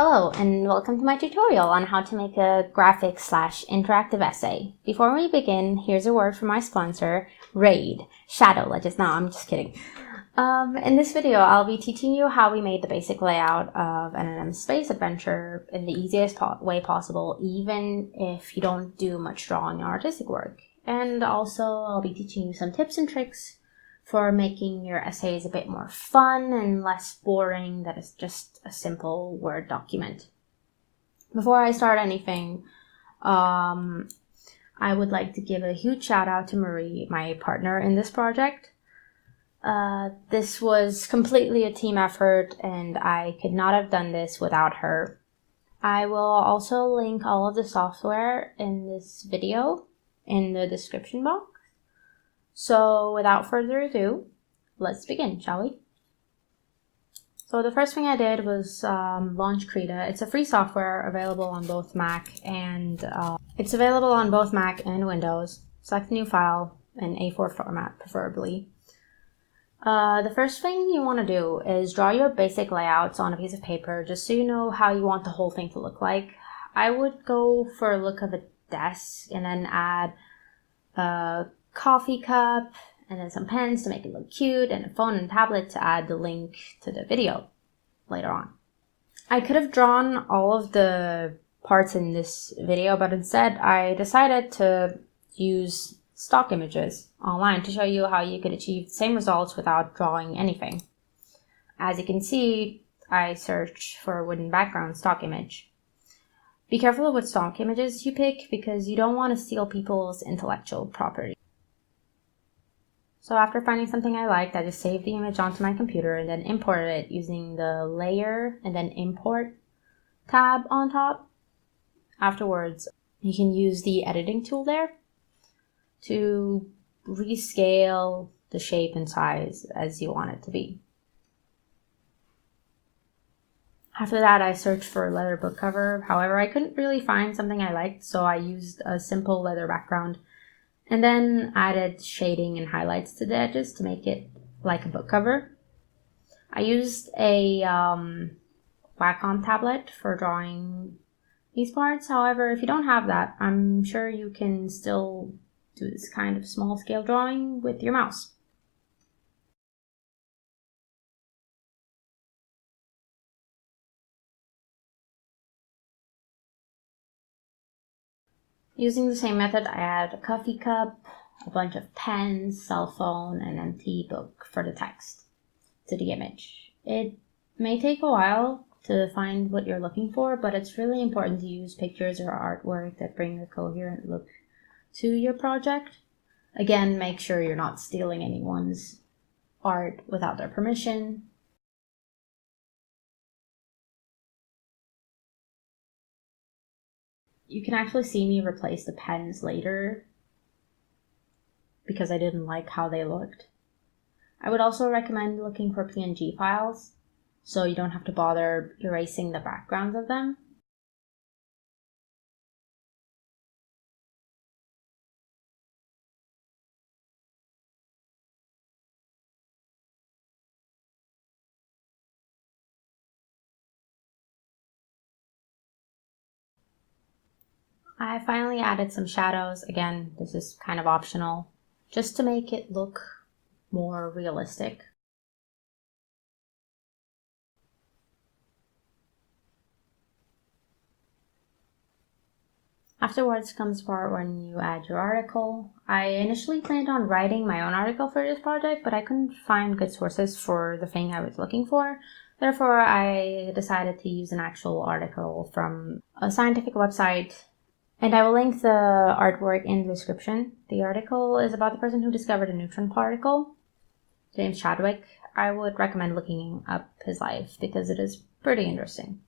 Hello and welcome to my tutorial on how to make a graphic/interactive essay. Before we begin, here's a word from my sponsor, Raid Shadow Legends. No, I'm just kidding. In this video, I'll be teaching you how we made the basic layout of NNM Space Adventure in the easiest way possible, even if you don't do much drawing or artistic work. And also, I'll be teaching you some tips and tricks for making your essays a bit more fun and less boring that is just a simple Word document. Before I start anything, I would like to give a huge shout out to Marie, my partner in this project. This was completely a team effort and I could not have done this without her. I will also link all of the software in this video in the description box. So without further ado, let's begin, shall we? So the first thing I did was launch Krita. It's a free software available on both Mac and Windows. Select a new file in A4 format, preferably. The first thing you want to do is draw your basic layouts on a piece of paper, just so you know how you want the whole thing to look like. I would go for a look of a desk and then add a coffee cup and then some pens to make it look cute and a phone and tablet to add the link to the video later on. I could have drawn all of the parts in this video, but instead I decided to use stock images online to show you how you could achieve the same results without drawing anything. As you can see, I searched for a wooden background stock image. Be careful of what stock images you pick because you don't want to steal people's intellectual property. So after finding something I liked, I just saved the image onto my computer and then imported it using the Layer and then Import tab on top. Afterwards, you can use the editing tool there to rescale the shape and size as you want it to be. After that, I searched for a leather book cover. However, I couldn't really find something I liked, so I used a simple leather background and then added shading and highlights to the edges to make it like a book cover. I used a Wacom tablet for drawing these parts. However, if you don't have that, I'm sure you can still do this kind of small scale drawing with your mouse. Using the same method, I added a coffee cup, a bunch of pens, cell phone, and an empty book for the text to the image. It may take a while to find what you're looking for, but it's really important to use pictures or artwork that bring a coherent look to your project. Again, make sure you're not stealing anyone's art without their permission. You can actually see me replace the pens later because I didn't like how they looked. I would also recommend looking for PNG files so you don't have to bother erasing the backgrounds of them. I finally added some shadows. Again, this is kind of optional, just to make it look more realistic. Afterwards comes the part when you add your article. I initially planned on writing my own article for this project, but I couldn't find good sources for the thing I was looking for. Therefore, I decided to use an actual article from a scientific website, and I will link the artwork in the description. The article is about the person who discovered a neutron particle, James Chadwick. I would recommend looking up his life because it is pretty interesting.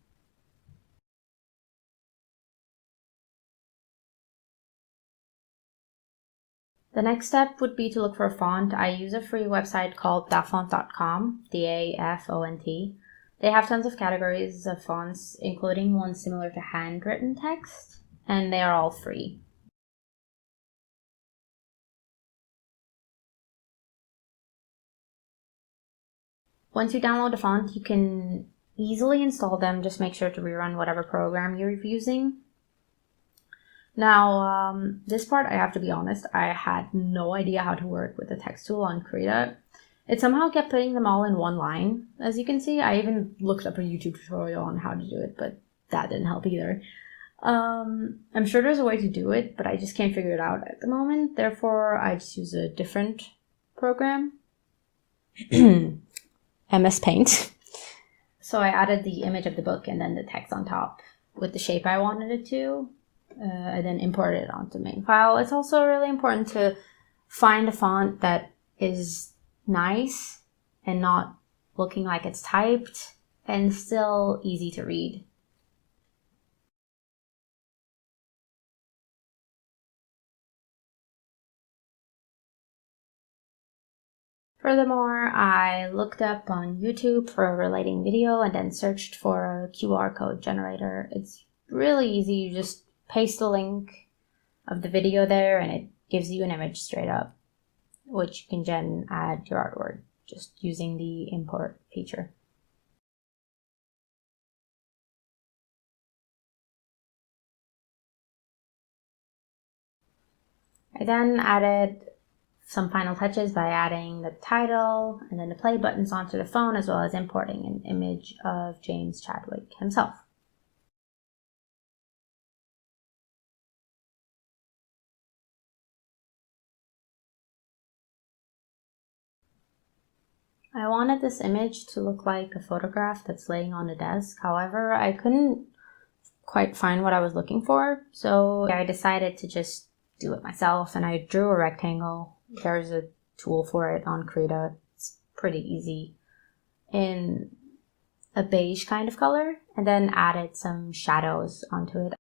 The next step would be to look for a font. I use a free website called dafont.com, D-A-F-O-N-T. They have tons of categories of fonts, including ones similar to handwritten text, and they are all free. Once you download the font, you can easily install them. Just make sure to rerun whatever program you're using. Now, this part, I have to be honest, I had no idea how to work with the text tool on Krita. It somehow kept putting them all in one line. As you can see, I even looked up a YouTube tutorial on how to do it, but that didn't help either. I'm sure there's a way to do it, but I just can't figure it out at the moment. Therefore, I just use a different program, MS Paint. So I added the image of the book and then the text on top with the shape I wanted it to. I then imported it onto the main file. It's also really important to find a font that is nice and not looking like it's typed and still easy to read. Furthermore, I looked up on YouTube for a relating video and then searched for a QR code generator. It's really easy. You just paste the link of the video there and it gives you an image straight up, which you can then add your artwork just using the import feature. I then added some final touches by adding the title and then the play buttons onto the phone, as well as importing an image of James Chadwick himself. I wanted this image to look like a photograph that's laying on the desk. However, I couldn't quite find what I was looking for, so I decided to just do it myself, and I drew a rectangle. There's a tool for it on Krita. It's pretty easy, in a beige kind of color, and then added some shadows onto it.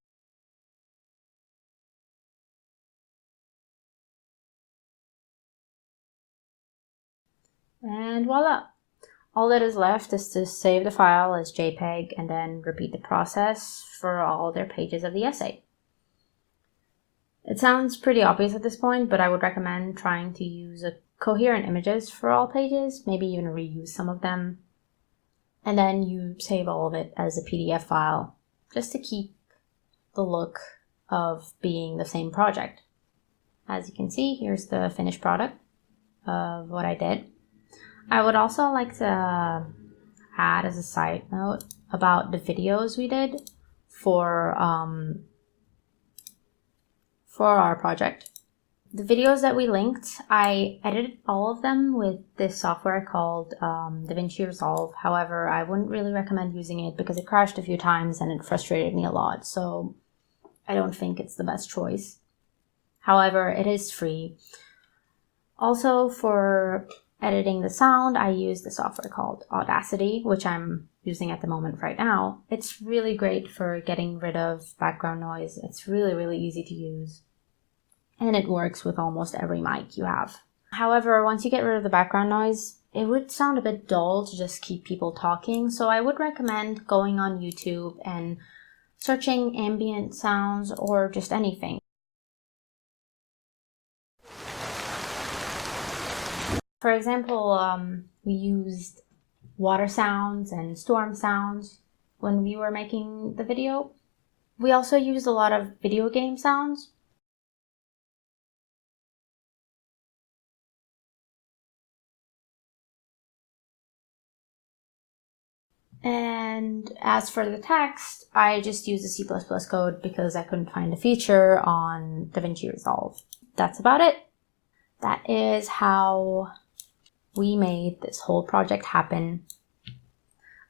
And voila! All that is left is to save the file as JPEG and then repeat the process for all their pages of the essay. It sounds pretty obvious at this point, but I would recommend trying to use coherent images for all pages, maybe even reuse some of them. And then you save all of it as a PDF file, just to keep the look of being the same project. As you can see, here's the finished product of what I did. I would also like to add as a side note about the videos we did for our project. The videos that we linked, I edited all of them with this software called DaVinci Resolve. However, I wouldn't really recommend using it because it crashed a few times and it frustrated me a lot, so I don't think it's the best choice. However, it is free. Also, for editing the sound, I use the software called Audacity, which I'm using at the moment right now. It's really great for getting rid of background noise. It's really, really easy to use. And it works with almost every mic you have. However, once you get rid of the background noise, it would sound a bit dull to just keep people talking. So I would recommend going on YouTube and searching ambient sounds or just anything. For example, we used water sounds and storm sounds when we were making the video. We also used a lot of video game sounds. And as for the text, I just used the C++ code because I couldn't find a feature on DaVinci Resolve. That's about it. That is how we made this whole project happen.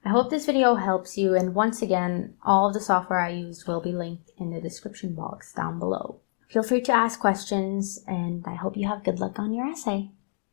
I hope this video helps you, and once again, all of the software I used will be linked in the description box down below. Feel free to ask questions, and I hope you have good luck on your essay.